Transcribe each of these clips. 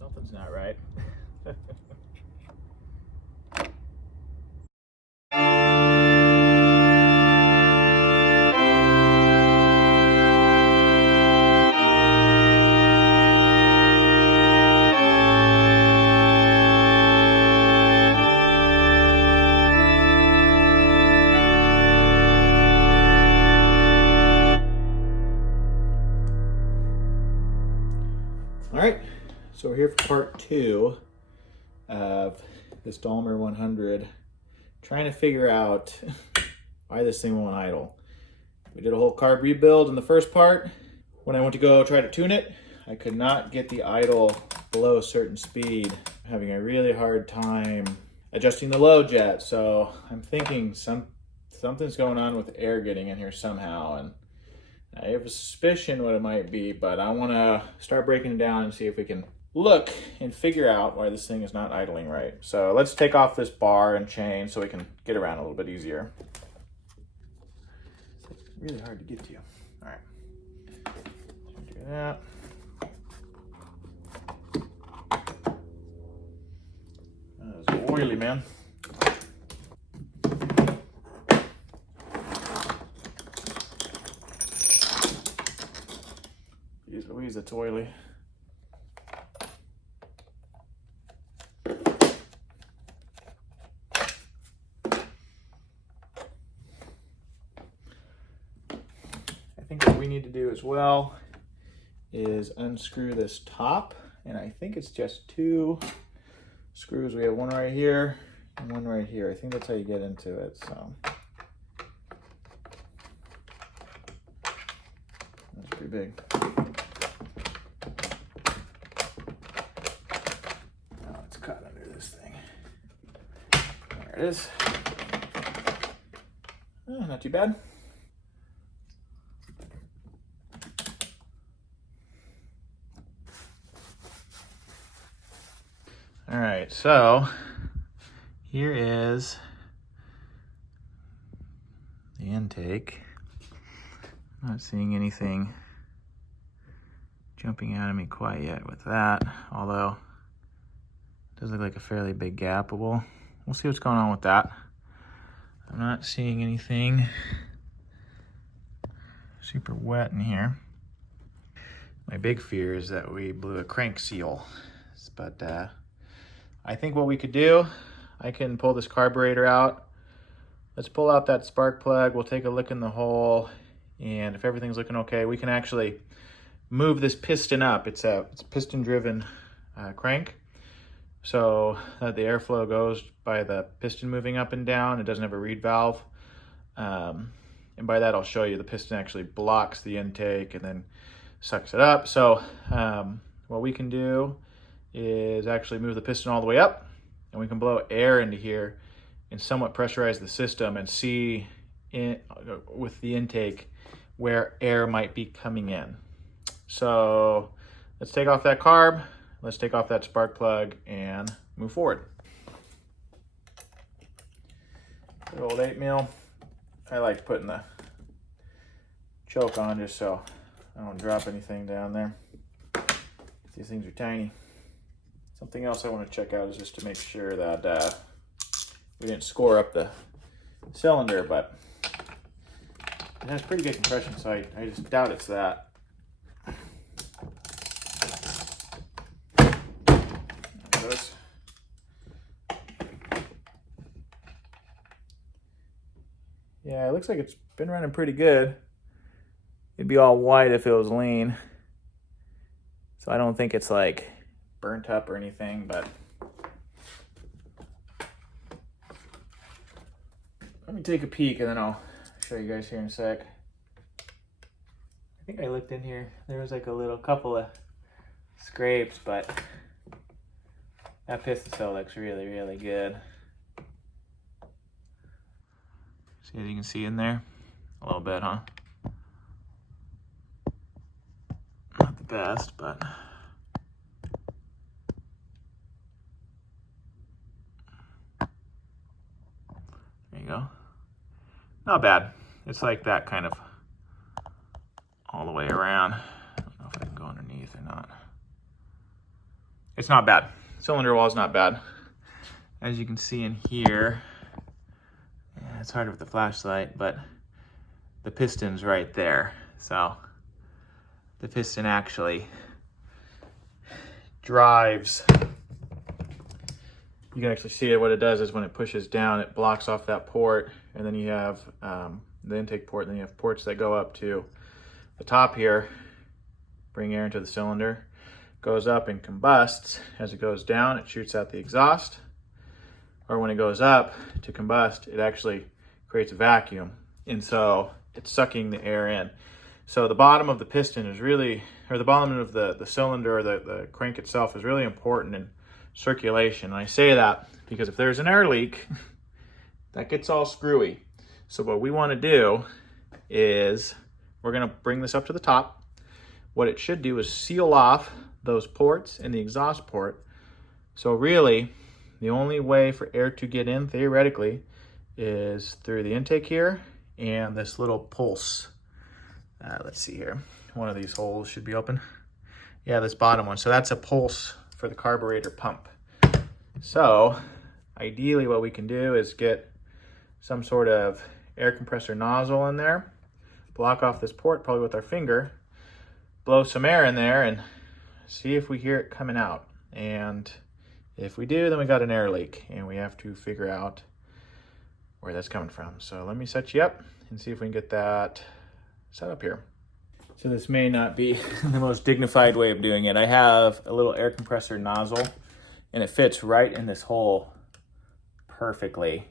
Something's not right. All right, so we're here for part 2 of this Dolmar 100, trying to figure out why this thing won't idle. We did a whole carb rebuild in the first part. When I went to go try to tune it, I could not get the idle below a certain speed. I'm having a really hard time adjusting the load yet, so I'm thinking something's going on with air getting in here somehow, and I have a suspicion what it might be, but I want to start breaking it down and see if we can look and figure out why this thing is not idling right. So let's take off this bar and chain so we can get around a little bit easier. It's really hard to get to. All right, do that. That was oily, man. Jeez Louise, it's oily. I think what we need to do as well is unscrew this top, and I think it's just 2 screws. We have one right here and one right here. I think that's how you get into it, so. That's pretty big. Now it's caught under this thing. There it is. Oh, not too bad. All right, so here is the intake. I'm not seeing anything jumping out at me quite yet with that, although it does look like a fairly big gap, but we'll see what's going on with that. I'm not seeing anything super wet in here. My big fear is that we blew a crank seal, but I think what we could do, I can pull this carburetor out. Let's pull out that spark plug. We'll take a look in the hole, and if everything's looking okay, we can actually move this piston up. It's a piston-driven crank, so that the airflow goes by the piston moving up and down. It doesn't have a reed valve, and by that I'll show you the piston actually blocks the intake and then sucks it up. So what we can do is actually move the piston all the way up, and we can blow air into here and somewhat pressurize the system and see with the intake where air might be coming in. So let's take off that carb, let's take off that spark plug and move forward. Good old 8mm. I like putting the choke on just so I don't drop anything down there. These things are tiny. Something else I want to check out is just to make sure that we didn't score up the cylinder, but it has pretty good compression, so I just doubt it's that. There it goes. Yeah, it looks like it's been running pretty good. It'd be all white if it was lean. So I don't think it's like burnt up or anything, but let me take a peek and then I'll show you guys here in a sec. I think I looked in here. There was like a couple of scrapes, but that piston cell looks really, really good. See if you can see in there? A little bit, huh? Not the best, but there you go. Not bad. It's like that kind of all the way around. I don't know if I can go underneath or not. it's not bad. Cylinder wall is not bad. As you can see in here, yeah, it's hard with the flashlight, but the piston's right there. So the piston actually drives. You can actually see it. What it does is when it pushes down, it blocks off that port, and then you have the intake port, and then you have ports that go up to the top here, bring air into the cylinder, goes up and combusts. As it goes down, it shoots out the exhaust, or when it goes up to combust, it actually creates a vacuum, and so it's sucking the air in. So the bottom of the piston is really, or the bottom of the cylinder, or the crank itself is really important in circulation. And I say that because if there's an air leak, that gets all screwy. So what we want to do is we're going to bring this up to the top. What it should do is seal off those ports and the exhaust port. So really, the only way for air to get in, theoretically, is through the intake here and this little pulse. Let's see here. One of these holes should be open. Yeah, this bottom one. So that's a pulse for the carburetor pump. So ideally what we can do is get some sort of air compressor nozzle in there, block off this port probably with our finger, blow some air in there and see if we hear it coming out. And if we do, then we got an air leak and we have to figure out where that's coming from. So let me set you up and see if we can get that set up here. So this may not be the most dignified way of doing it. I have a little air compressor nozzle and it fits right in this hole perfectly.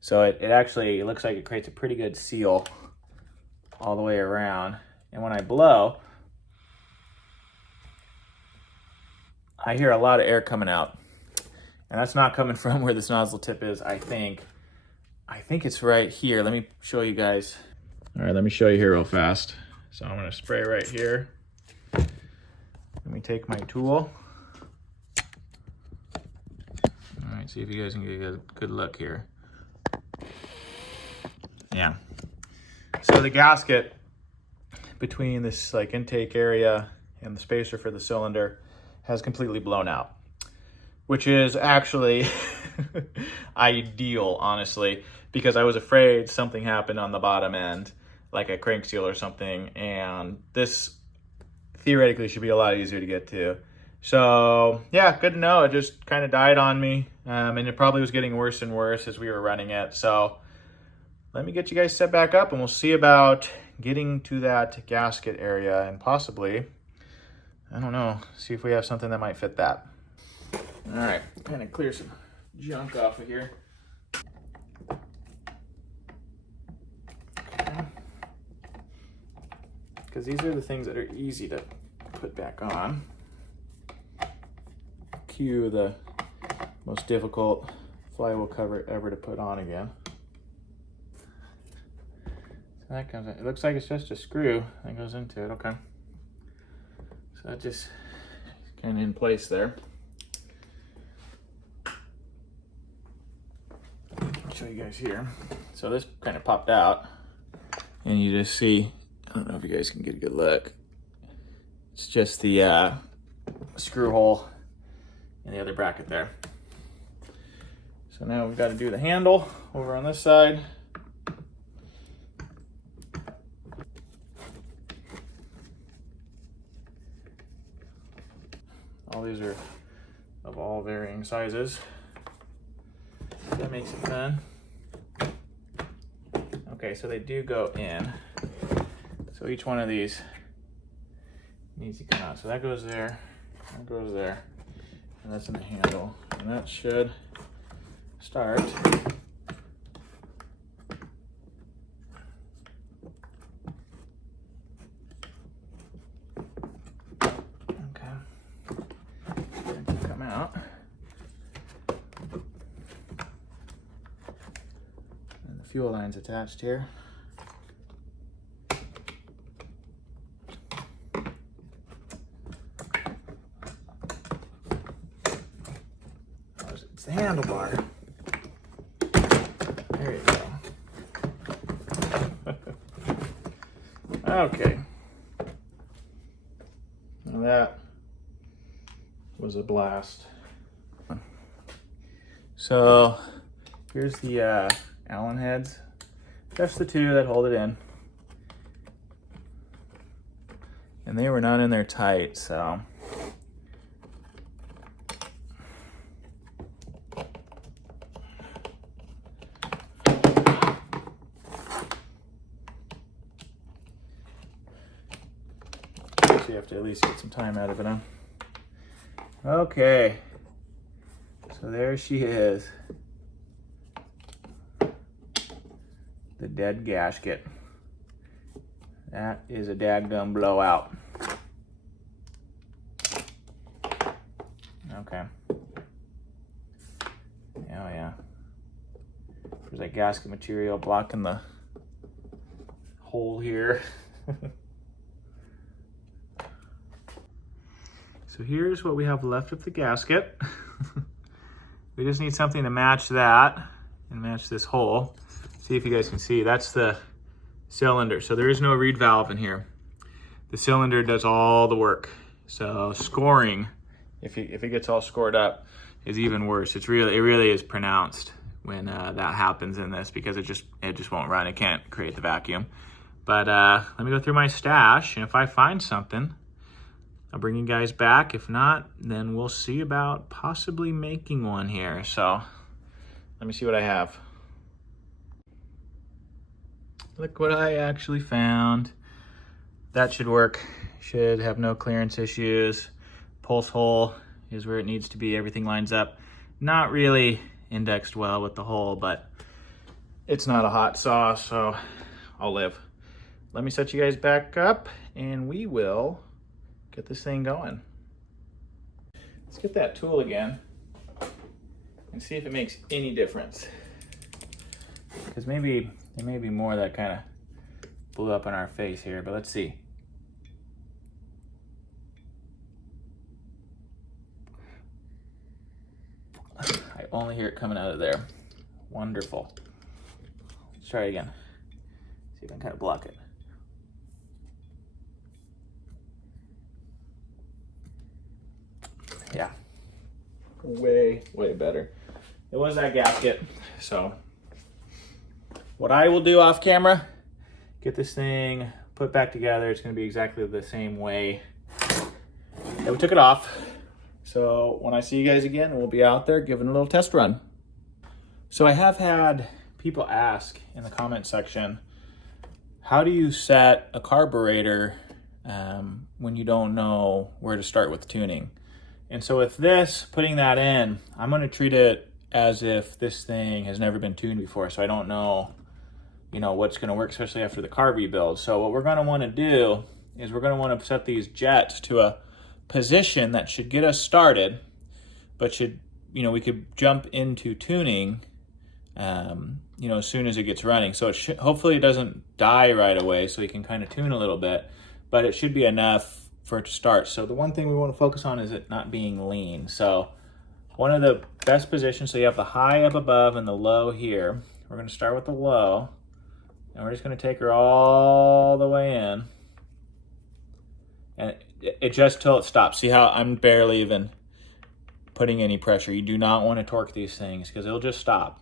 So it actually looks like it creates a pretty good seal all the way around. And when I blow, I hear a lot of air coming out. And that's not coming from where this nozzle tip is, I think. I think it's right here. Let me show you guys. All right, let me show you here real fast. So I'm gonna spray right here. Let me take my tool. All right, see if you guys can get a good look here. Yeah. So the gasket between this like intake area and the spacer for the cylinder has completely blown out, which is actually ideal, honestly, because I was afraid something happened on the bottom end, like a crank seal or something, and this theoretically should be a lot easier to get to. So yeah, good to know. It just kind of died on me, and it probably was getting worse and worse as we were running it. So let me get you guys set back up and we'll see about getting to that gasket area and possibly, I don't know, see if we have something that might fit that. All right, kind of clear some junk off of here. Because these are the things that are easy to put back on. Cue the most difficult flywheel cover ever to put on again. So that comes in. It looks like it's just a screw that goes into it. Okay. So that just kind of in place there. I'll show you guys here. So this kind of popped out and you just see, I don't know if you guys can get a good look. It's just the screw hole in the other bracket there. So now we've got to do the handle over on this side. All these are of all varying sizes. So that makes it fun. Okay, so they do go in. So each one of these needs to come out. So that goes there, that goes there, and that's in the handle. And that should start. Okay, that can come out. And the fuel line's attached here. It's the handlebar. There you go. Okay. Now that was was a blast. So here's the Allen heads. Just the two that hold it in. And they were not in there tight, so. So you have to at least get some time out of it, huh? Okay. So there she is. The dead gasket. That is a dadgum blowout. Okay. Oh yeah. There's that gasket material blocking the hole here. So here's what we have left of the gasket. We just need something to match that and match this hole. See if you guys can see, that's the cylinder. So there is no reed valve in here. The cylinder does all the work. So scoring, if it gets all scored up, is even worse. It really is pronounced when that happens in this, because it just won't run. It can't create the vacuum. But let me go through my stash, and if I find something, I'll bring you guys back. If not, then we'll see about possibly making one here. So let me see what I have. Look what I actually found. That should work. Should have no clearance issues. Pulse hole is where it needs to be. Everything lines up. Not really indexed well with the hole, but it's not a hot sauce, so I'll live. Let me set you guys back up and we will get this thing going. Let's get that tool again and see if it makes any difference. Because maybe there may be more that kind of blew up in our face here, but let's see. I only hear it coming out of there. Wonderful. Let's try it again. See if I can kind of block it. Yeah, way better. It was that gasket. So what I will do off camera, get this thing put back together. It's gonna be exactly the same way that we took it off. So when I see you guys again, we'll be out there giving a little test run. So I have had people ask in the comment section, how do you set a carburetor when you don't know where to start with tuning? And so with this, putting that in, I'm gonna treat it as if this thing has never been tuned before. So I don't know, what's gonna work, especially after the carb rebuild. So what we're gonna wanna do is we're gonna wanna set these jets to a position that should get us started, but we could jump into tuning, as soon as it gets running. So hopefully it doesn't die right away, so you can kind of tune a little bit, but it should be enough for it to start. So the one thing we want to focus on is it not being lean. So one of the best positions, so you have the high up above and the low here. We're going to start with the low, and we're just going to take her all the way in, and it just till it stops. See how I'm barely even putting any pressure. You do not want to torque these things because it'll just stop.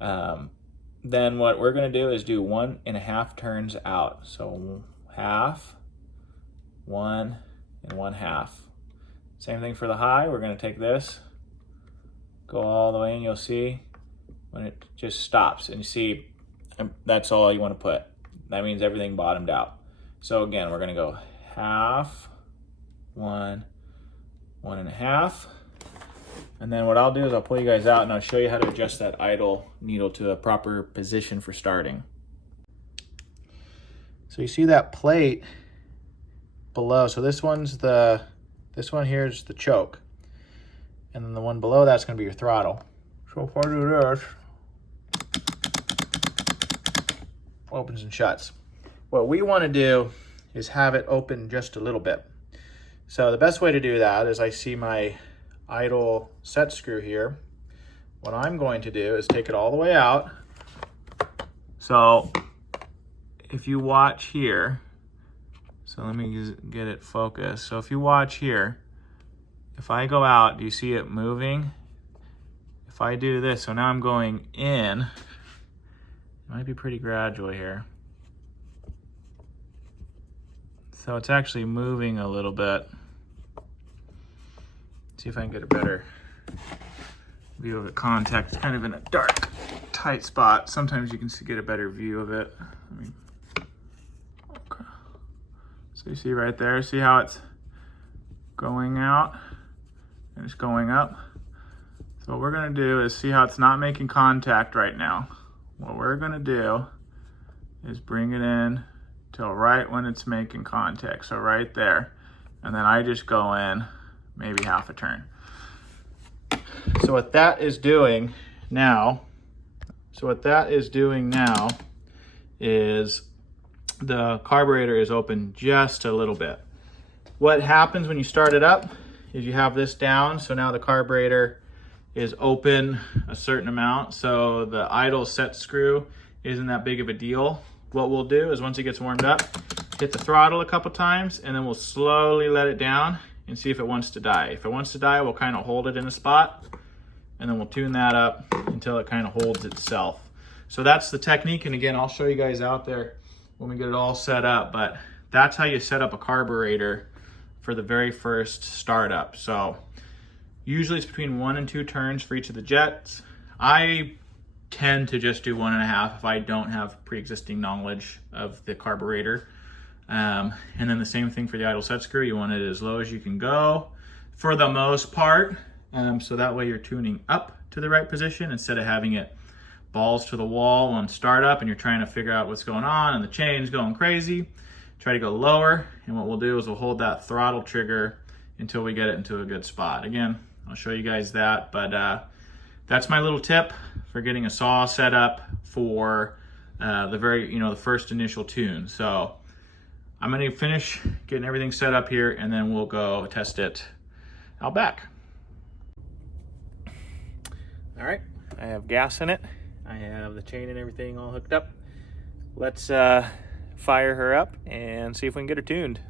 Then what we're going to do is do 1.5 turns out. So half, 1 and 1/2. Same thing for the high. We're going to take this, go all the way in. You'll see when it just stops, and you see that's all you want to put. That means everything bottomed out. So again, we're going to go half, 1, 1.5. And then what I'll do is I'll pull you guys out and I'll show you how to adjust that idle needle to a proper position for starting. So you see that plate below. So this one here is the choke. And then the one below that's going to be your throttle. So if I do this, opens and shuts. What we want to do is have it open just a little bit. So the best way to do that is I see my idle set screw here. What I'm going to do is take it all the way out. So if you watch here, so let me get it focused. So if you watch here, if I go out, do you see it moving? If I do this, so now I'm going in, it might be pretty gradual here. So it's actually moving a little bit. See if I can get a better view of the contact. It's kind of in a dark, tight spot. Sometimes you can get a better view of it. Okay. So you see right there, see how it's going out and it's going up. So what we're gonna do is see how it's not making contact right now. What we're gonna do is bring it in till right when it's making contact. So right there. And then I just go in maybe half a turn. So what that is doing now is the carburetor is open just a little bit. What happens when you start it up is you have this down, so now the carburetor is open a certain amount, so the idle set screw isn't that big of a deal. What we'll do is once it gets warmed up, hit the throttle a couple times, and then we'll slowly let it down and see if it wants to die. If it wants to die, we'll kind of hold it in a spot, and then we'll tune that up until it kind of holds itself. So that's the technique, and again, I'll show you guys out there when we get it all set up, but that's how you set up a carburetor for the very first startup. So usually it's between 1 and 2 turns for each of the jets. I tend to just do 1.5 if I don't have pre-existing knowledge of the carburetor. And then the same thing for the idle set screw. You want it as low as you can go for the most part. So that way you're tuning up to the right position instead of having it balls to the wall on startup and you're trying to figure out what's going on and the chain's going crazy. Try to go lower, and what we'll do is we'll hold that throttle trigger until we get it into a good spot. Again, I'll show you guys that, but that's my little tip for getting a saw set up for the first initial tune. So I'm gonna finish getting everything set up here, and then we'll go test it out back. All right, I have gas in it. I have the chain and everything all hooked up. Let's fire her up and see if we can get her tuned.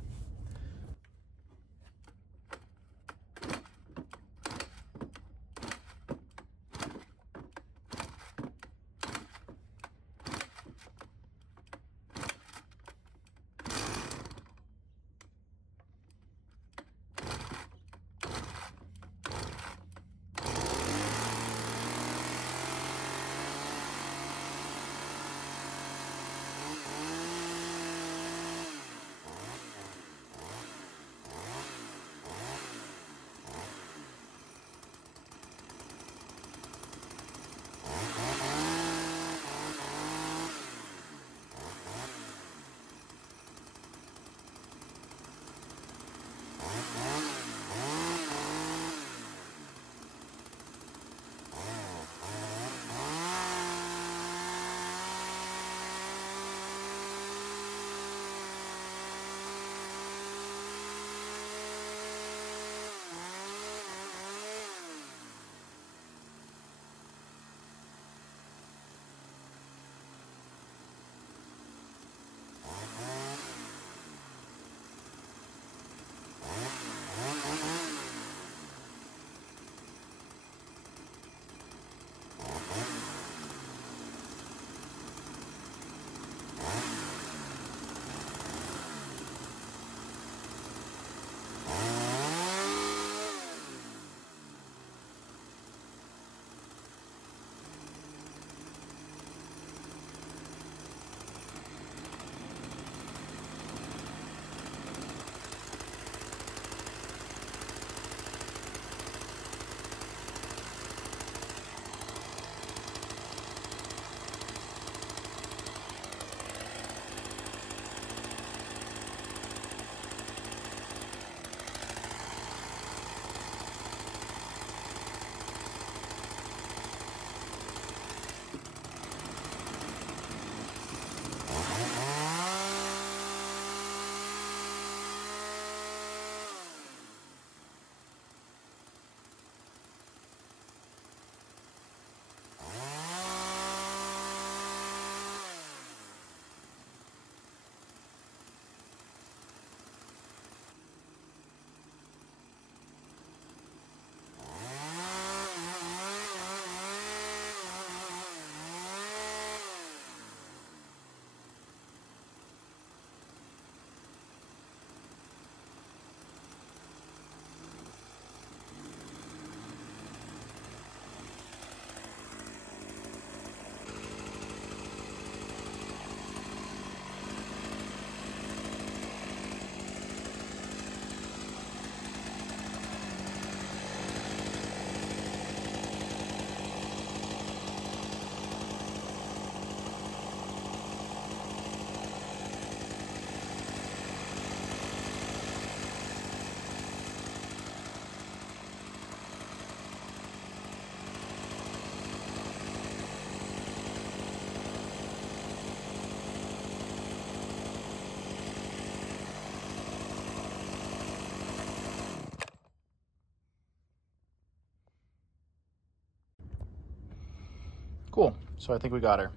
Cool, so I think we got her.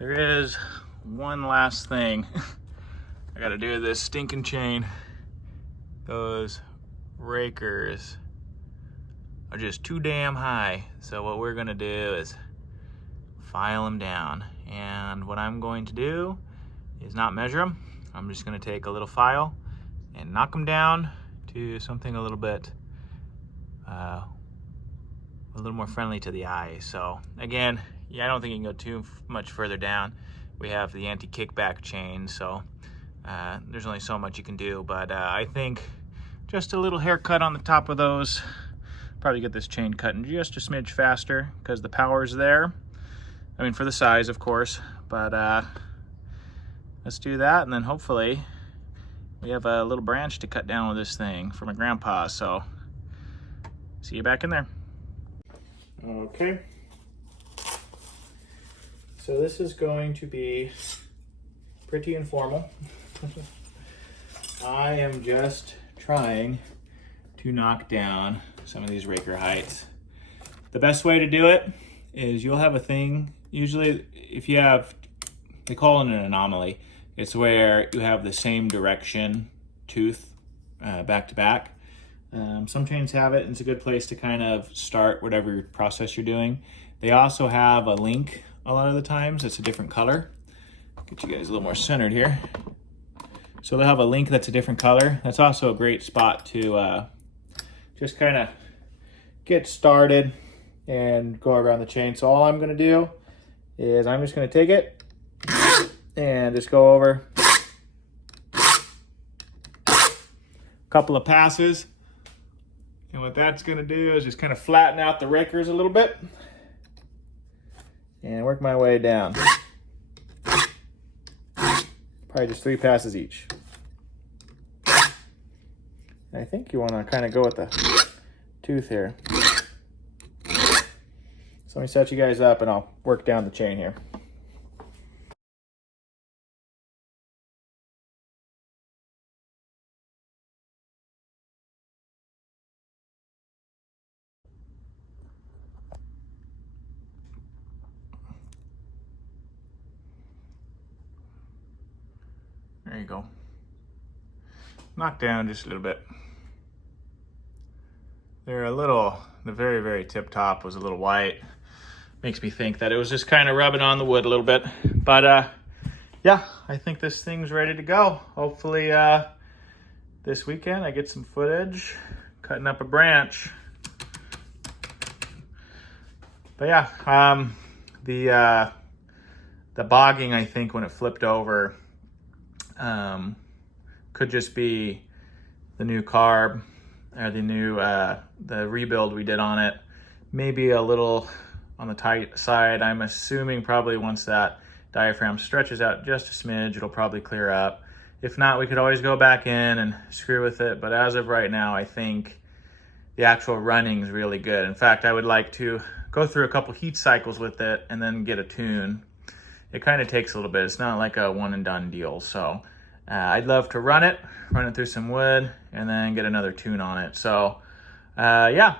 There is one last thing I gotta do with this stinking chain. Those rakers are just too damn high. So what we're gonna do is file them down. And what I'm going to do is not measure them. I'm just gonna take a little file and knock them down to something a little bit, a little more friendly to the eye. So again, yeah, I don't think you can go too much further down. We have the anti-kickback chain, so there's only so much you can do, but I think just a little haircut on the top of those, probably get this chain cutting just a smidge faster because the power's there. I mean, for the size, of course, but let's do that, and then hopefully we have a little branch to cut down with this thing for my grandpa, so see you back in there. Okay. So this is going to be pretty informal. I am just trying to knock down some of these raker heights. The best way to do it is you'll have a thing, usually if you have, they call it an anomaly. It's where you have the same direction tooth back to back. Some chains have it, and it's a good place to kind of start whatever process you're doing. They also have a link a lot of the times. It's a different color. Get you guys a little more centered here. So they'll have a link that's a different color. That's also a great spot to just kind of get started and go around the chain. So all I'm going to do is I'm just going to take it and just go over a couple of passes. And what that's going to do is just kind of flatten out the rakers a little bit and work my way down. Probably just 3 passes each. And I think you want to kind of go with the tooth here. So let me set you guys up and I'll work down the chain here. There you go. Knock down just a little bit. They're a little, the very, very tip top was a little white. Makes me think that it was just kind of rubbing on the wood a little bit. But yeah, I think this thing's ready to go. Hopefully this weekend I get some footage cutting up a branch. But yeah, the bogging, I think when it flipped over, could just be the new carb or the new the rebuild we did on it. Maybe a little on the tight side. I'm assuming probably once that diaphragm stretches out just a smidge, it'll probably clear up. If not, we could always go back in and screw with it. But as of right now, I think the actual running is really good. In fact, I would like to go through a couple heat cycles with it and then get a tune. It kind of takes a little bit. It's not like a one and done deal. So I'd love to run it through some wood and then get another tune on it. So yeah,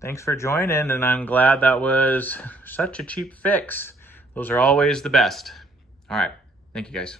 thanks for joining, and I'm glad that was such a cheap fix. Those are always the best. All right, thank you guys.